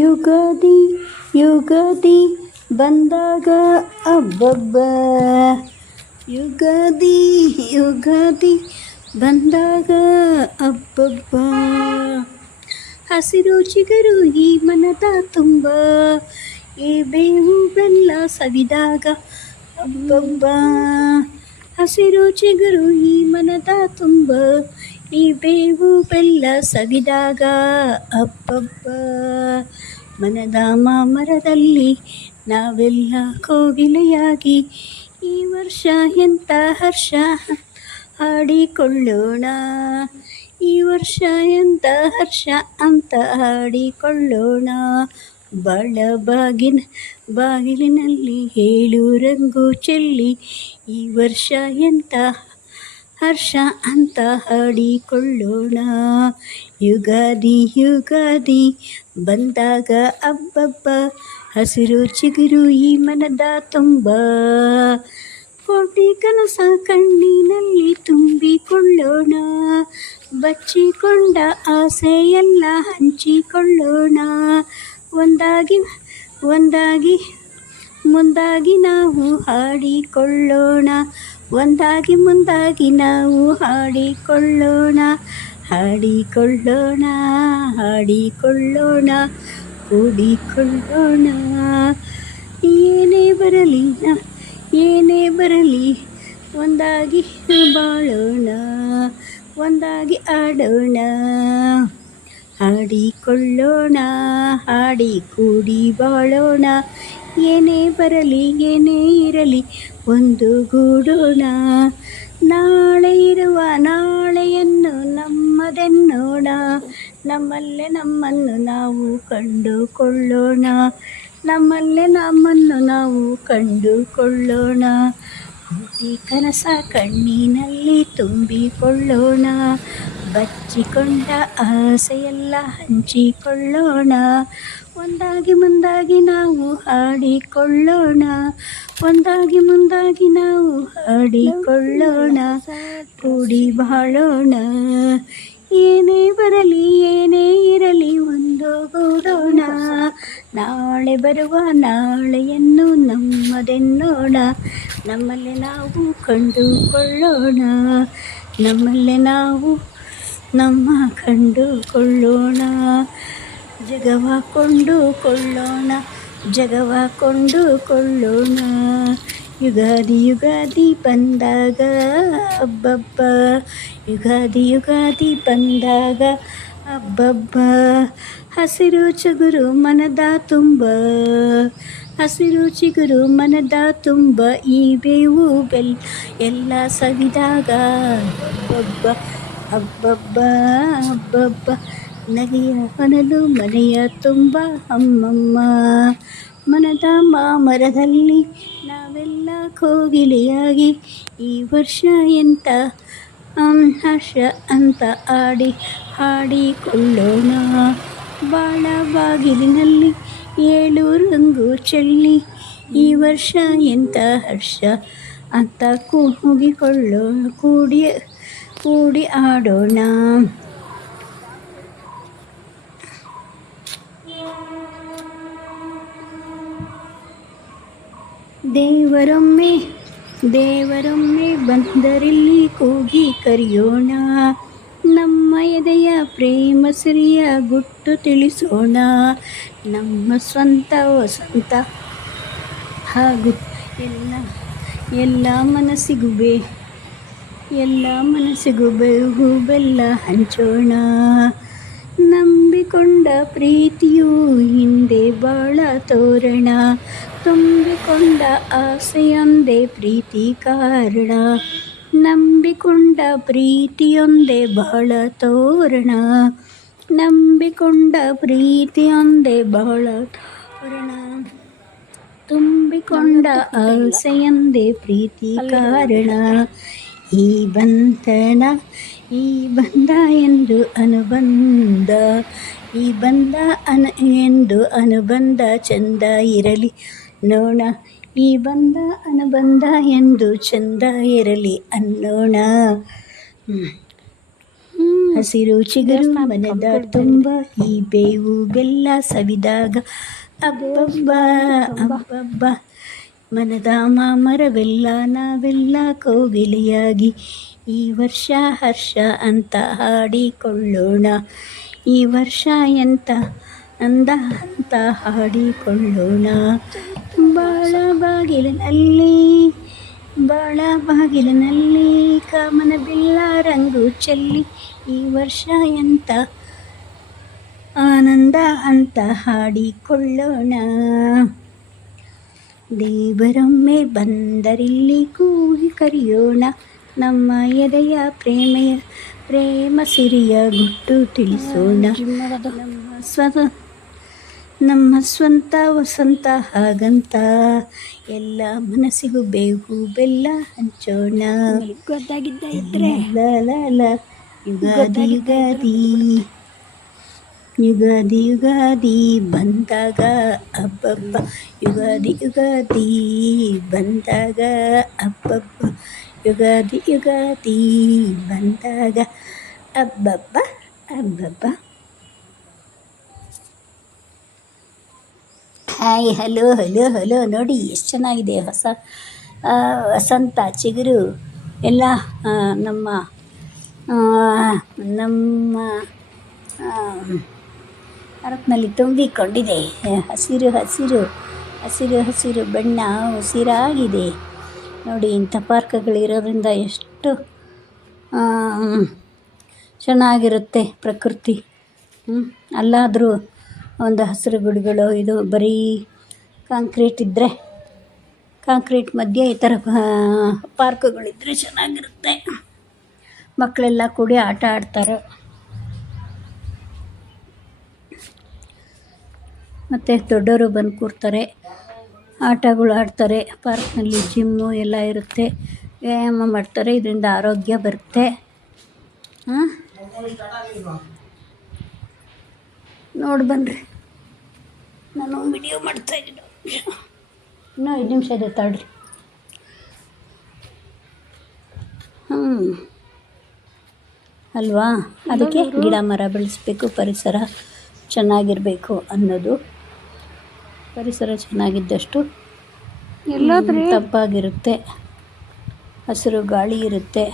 ಯುಗಾದಿ ಯುಗಾದಿ ಬಂದಾಗ ಅಬ್ಬಬ್ಬ, ಯುಗಾದಿ ಯುಗಾದಿ ಬಂದಾಗ ಅಬ್ಬಬ್ಬ, ಹಸಿರು ಚಿಗುರು ಈ ಮನದ ತುಂಬ, ಈ ಬೇವು ಬೆಲ್ಲ ಸವಿದಾಗ ಅಬ್ಬಬ್ಬ, ಹಸಿರು ಚಿಗುರು ಈ ಮನದ ತುಂಬ, ಈ ಬೇವು ಬೆಲ್ಲ ಸವಿದಾಗ ಅಬ್ಬಬ್ಬ, ಮನದ ಮಾಮರದಲ್ಲಿ ನಾವೆಲ್ಲ ಕೋಗಿಲೆಯಾಗಿ ಈ ವರ್ಷ ಎಂಥ ಹರ್ಷ ಹಾಡಿಕೊಳ್ಳೋಣ, ಈ ವರ್ಷ ಎಂಥ ಹರ್ಷ ಅಂತ ಹಾಡಿಕೊಳ್ಳೋಣ, ಬಾಳ ಬಾಗಿಲಿನಲ್ಲಿ 7 ರಂಗು ಚೆಲ್ಲಿ ಈ ವರ್ಷ ಎಂಥ ಹರ್ಷ ಅಂತ ಹಾಡಿಕೊಳ್ಳೋಣ, ಯುಗಾದಿ ಯುಗಾದಿ ಬಂದಾಗ ಅಬ್ಬಬ್ಬ, ಹಸಿರು ಚಿಗುರು ಈ ಮನದ ತುಂಬ, ಕೋಟಿ ಕನಸ ಕಣ್ಣಿನಲ್ಲಿ ತುಂಬಿಕೊಳ್ಳೋಣ, ಬಚ್ಚಿಕೊಂಡ ಆಸೆಯೆಲ್ಲ ಹಂಚಿಕೊಳ್ಳೋಣ, ಒಂದಾಗಿ ಒಂದಾಗಿ ಮುಂದಾಗಿ ನಾವು ಹಾಡಿಕೊಳ್ಳೋಣ, ಒಂದಾಗಿ ಮುಂದಾಗಿ ನಾವು ಹಾಡಿಕೊಳ್ಳೋಣ, ಹಾಡಿಕೊಳ್ಳೋಣ ಹಾಡಿಕೊಳ್ಳೋಣ ಕೂಡಿಕೊಳ್ಳೋಣ, ಏನೇ ಬರಲಿ ಏನೇ ಬರಲಿ ಒಂದಾಗಿ ಬಾಳೋಣ, ಒಂದಾಗಿ ಆಡೋಣ, ಹಾಡಿಕೊಳ್ಳೋಣ ಹಾಡಿ ಕೂಡಿ ಬಾಳೋಣ, ಏನೇ ಬರಲಿ ಏನೇ ಇರಲಿ ಒಂದುಗೂಡೋಣ, ನಾಳೆ ಇರುವ ನಾಳೆಯನ್ನು ನಮ್ಮದೆನ್ನೋಣ, ನಮ್ಮಲ್ಲೇ ನಮ್ಮನ್ನು ನಾವು ಕಂಡುಕೊಳ್ಳೋಣ, ನಮ್ಮಲ್ಲೇ ನಮ್ಮನ್ನು ನಾವು ಕಂಡುಕೊಳ್ಳೋಣ, ಕೋಟಿ ಕನಸ ಕಣ್ಣಿನಲ್ಲಿ ತುಂಬಿಕೊಳ್ಳೋಣ, ಬಚ್ಚಿಕೊಂಡ ಆಸೆಯೆಲ್ಲ ಹಂಚಿಕೊಳ್ಳೋಣ, ಒಂದಾಗಿ ಮುಂದಾಗಿ ನಾವು ಹಾಡಿಕೊಳ್ಳೋಣ, ಒಂದಾಗಿ ಮುಂದಾಗಿ ನಾವು ಹಾಡಿಕೊಳ್ಳೋಣ, ಕೂಡಿ ಬಾಳೋಣ, ಏನೇ ಬರಲಿ ಏನೇ ಇರಲಿ ಒಂದುಗೂಡೋಣ, ನಾಳೆ ಬರುವ ನಾಳೆಯನ್ನು ನಮ್ಮದೆನ್ನೋಣ, ನಮ್ಮಲ್ಲೇ ನಾವು ಕಂಡುಕೊಳ್ಳೋಣ, ನಮ್ಮಲ್ಲೇ ನಾವು ನಮ್ಮ ಕಂಡುಕೊಳ್ಳೋಣ, ಜಗವ ಕೊಂಡುಕೊಳ್ಳೋಣ, ಜಗವ ಕೊಂಡುಕೊಳ್ಳೋಣ, ಯುಗಾದಿ ಯುಗಾದಿ ಬಂದಾಗ ಅಬ್ಬಬ್ಬ, ಯುಗಾದಿ ಯುಗಾದಿ ಬಂದಾಗ ಅಬ್ಬಬ್ಬ, ಹಸಿರು ಚಿಗುರು ಮನದ ತುಂಬ, ಹಸಿರು ಚಿಗುರು ಮನದ ತುಂಬ, ಈ ಬೇವು ಬೆಲ್ಲ ಎಲ್ಲ ಸವಿದಾಗ ಅಬ್ಬಬ್ಬ ಅಬ್ಬಬ್ಬ ಅಬ್ಬಬ್ಬ, ನಗೆಯ ಹೊನಲು ಮನೆಯ ತುಂಬ ಅಮ್ಮಮ್ಮ, ಮನದ ಮಾಮರದಲ್ಲಿ ನಾವೆಲ್ಲ ಕೋಗಿಲೆಯಾಗಿ ಈ ವರ್ಷ ಎಂಥ ಹರ್ಷ ಅಂತ ಹಾಡಿಕೊಳ್ಳೋಣ, ಬಾಳ ಬಾಗಿಲಿನಲ್ಲಿ 7 ರಂಗು ಚೆಲ್ಲಿ ಈ ವರ್ಷ ಎಂಥ ಹರ್ಷ ಅಂತ ಕೂಗಿಕೊಳ್ಳೋಣ, ಕೂಡಿ ಆಡೋಣ. ದೇವರೊಮ್ಮೆ ಬಂದರಿಲ್ಲಿ ಕೂಗಿ ಕರೆಯೋಣ, ನಮ್ಮ ಎದೆಯ ಪ್ರೇಮ ಸಿರಿಯ ಗುಟ್ಟು ತಿಳಿಸೋಣ, ನಮ್ಮ ಸ್ವಂತ ವಸಂತ ಹಾಗೂ ಎಲ್ಲ ಮನಸ್ಸಿಗೂ ಬೇವು ಬೆಲ್ಲ ಹಂಚೋಣ, ನಂಬಿಕೊಂಡ ಪ್ರೀತಿಯು ಹಿಂದೆ ಬಾಳ ತೋರಣ, ತುಂಬಿಕೊಂಡ ಆಸೆಯೊಂದೇ ಪ್ರೀತಿ ಕಾರಣ, ನಂಬಿಕೊಂಡ ಪ್ರೀತಿಯೊಂದೇ ಬಹಳ ತೋರಣ, ನಂಬಿಕೊಂಡ ಪ್ರೀತಿಯೊಂದೇ ಬಹಳ ತೋರಣ, ತುಂಬಿಕೊಂಡ ಆಸೆಯೊಂದೇ ಪ್ರೀತಿ ಕಾರಣ, ಈ ಬಂಧ ಎಂದು ಅನುಬಂಧ, ಈ ಬಂಧ ಎಂದು ಅನುಬಂಧ ಚಂದ ಇರಲಿ ನೋಣ, ಈ ಬಂಧ ಅನುಬಂಧ ಎಂದು ಚಂದ ಇರಲಿ ಅನ್ನೋಣ. ಹಸಿರು ಚಿಗುರು ಮನದ ತುಂಬ ಈ ಬೇವು ಬೆಲ್ಲ ಸವಿದಾಗ ಅಬ್ಬಬ್ಬ ಅಬ್ಬಬ್ಬ ಮನದ ಮಾಮರವೆಲ್ಲ ನಾವೆಲ್ಲ ಕೋಗಿಲೆಯಾಗಿ ಈ ವರ್ಷ ಹರ್ಷ ಅಂತ ಹಾಡಿಕೊಳ್ಳೋಣ. ಈ ವರ್ಷ ಎಂತ ಅಂದ ಅಂತ ಹಾಡಿಕೊಳ್ಳೋಣ. ಬಾಳ ಬಾಗಿಲಿನಲ್ಲಿ ಕಾಮನ ಬಿಲ್ಲ ರಂಗು ಚೆಲ್ಲಿ ಈ ವರ್ಷ ಎಂತ ಆನಂದ ಅಂತ ಹಾಡಿಕೊಳ್ಳೋಣ. ದೇವರೊಮ್ಮೆ ಬಂದರಿಲ್ಲಿ ಕೂಗಿ ಕರೆಯೋಣ. ನಮ್ಮ ಎದೆಯ ಪ್ರೇಮ ಸಿರಿಯ ಗುಟ್ಟು ತಿಳಿಸೋಣ. ನಮ್ಮ ಸ್ವಂತ ವಸಂತ ಹಾಗಂತ ಎಲ್ಲ ಮನಸ್ಸಿಗೂ ಬೇವು ಬೆಲ್ಲ ಹಂಚೋಣ. ಯುಗಾದಿ ಯುಗಾದಿ ಬಂದಾಗ ಅಬ್ಬಬ್ಬ ಯುಗಾದಿ ಬಂದಾಗ ಅಬ್ಬಬ್ಬ ಯುಗಾದಿ ಬಂದಾಗ ಅಬ್ಬಬ್ಬ ಅಬ್ಬಬ್ಬ. ಹಾಯ್ ಹಲೋ ಹಲೋ ಹಲೋ ನೋಡಿ ಎಷ್ಟು ಚೆನ್ನಾಗಿದೆ ವಸಂತ ಚಿಗುರು ಎಲ್ಲ ನಮ್ಮ ಭಾರತ್ನಲ್ಲಿ ತುಂಬಿಕೊಂಡಿದೆ. ಹಸಿರು ಹಸಿರು ಹಸಿರು ಹಸಿರು ಬಣ್ಣ ಉಸಿರಾಗಿದೆ ನೋಡಿ. ಇಂಥ ಪಾರ್ಕ್ಗಳಿರೋದ್ರಿಂದ ಎಷ್ಟು ಚೆನ್ನಾಗಿರುತ್ತೆ ಪ್ರಕೃತಿ. ಅಲ್ಲಾದರೂ ಒಂದು ಹಸಿರು ಗಿಡಗಳು, ಇದು ಬರೀ ಕಾಂಕ್ರೀಟ್ ಇದ್ದರೆ ಕಾಂಕ್ರೀಟ್ ಮಧ್ಯೆ ಈ ಥರ ಪಾರ್ಕ್ಗಳಿದ್ದರೆ ಚೆನ್ನಾಗಿರುತ್ತೆ. ಮಕ್ಕಳೆಲ್ಲ ಕೂಡಿ ಆಟ ಆಡ್ತಾರೆ. ಮತ್ತು ದೊಡ್ಡವರು ಬಂದು ಕೂರ್ತಾರೆ, ಆಟಗಳು ಆಡ್ತಾರೆ. ಪಾರ್ಕ್ನಲ್ಲಿ ಜಿಮ್ಮು ಎಲ್ಲ ಇರುತ್ತೆ, ವ್ಯಾಯಾಮ ಮಾಡ್ತಾರೆ. ಇದರಿಂದ ಆರೋಗ್ಯ ಬರುತ್ತೆ. ನೋಡಿ ಬನ್ನಿರಿ, ನಾನು ವಿಡಿಯೋ ಮಾಡ್ತಾಯಿದ್ದೀನಿ. ಇನ್ನೂ 5 ನಿಮಿಷ ಇದೆ ತಡ್ರಿ. ಅಲ್ವಾ, ಅದಕ್ಕೆ ಗಿಡ ಮರ ಬೆಳೆಸಬೇಕು, ಪರಿಸರ ಚೆನ್ನಾಗಿರಬೇಕು ಅನ್ನೋದು. ಪರಿಸರ ಚೆನ್ನಾಗಿದ್ದಷ್ಟು ತಂಪಾಗಿರುತ್ತೆ, ಹಸಿರು ಗಾಳಿ ಇರುತ್ತೆ.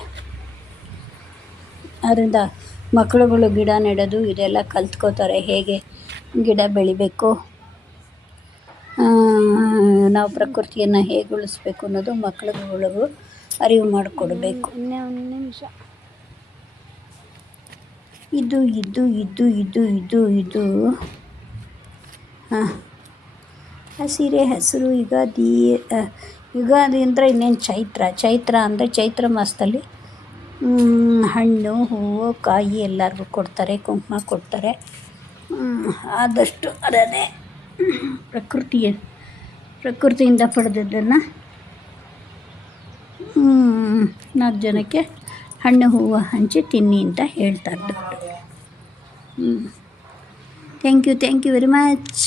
ಅದರಿಂದ ಮಕ್ಕಳುಗಳು ಗಿಡ ನೆಡೋದು ಇದೆಲ್ಲ ಕಲ್ತ್ಕೋತಾರೆ, ಹೇಗೆ ಗಿಡ ಬೆಳಿಬೇಕು, ನಾವು ಪ್ರಕೃತಿಯನ್ನು ಹೇಗೆ ಉಳಿಸ್ಬೇಕು ಅನ್ನೋದು ಮಕ್ಕಳುಗಳಿಗೂ ಅರಿವು ಮಾಡಿಕೊಡ್ಬೇಕು. ಇದು ಹಸಿರೇ ಹಸಿರು. ಯುಗಾದಿ ಅಂದರೆ ಇನ್ನೇನು ಚೈತ್ರ ಅಂದರೆ ಚೈತ್ರ ಮಾಸದಲ್ಲಿ ಹಣ್ಣು ಹೂವು ಕಾಯಿ ಎಲ್ಲರಿಗೂ ಕೊಡ್ತಾರೆ, ಕುಂಕುಮ ಕೊಡ್ತಾರೆ. ಆದಷ್ಟು ಅದೇ ಪ್ರಕೃತಿಯಿಂದ ಪಡೆದದ್ದನ್ನು 4 ಜನಕ್ಕೆ ಹಣ್ಣು ಹೂವು ಹಂಚಿ ತಿನ್ನಿ ಅಂತ ಹೇಳ್ತಾರೆ ದೊಡ್ಡವರು. Thank you very much.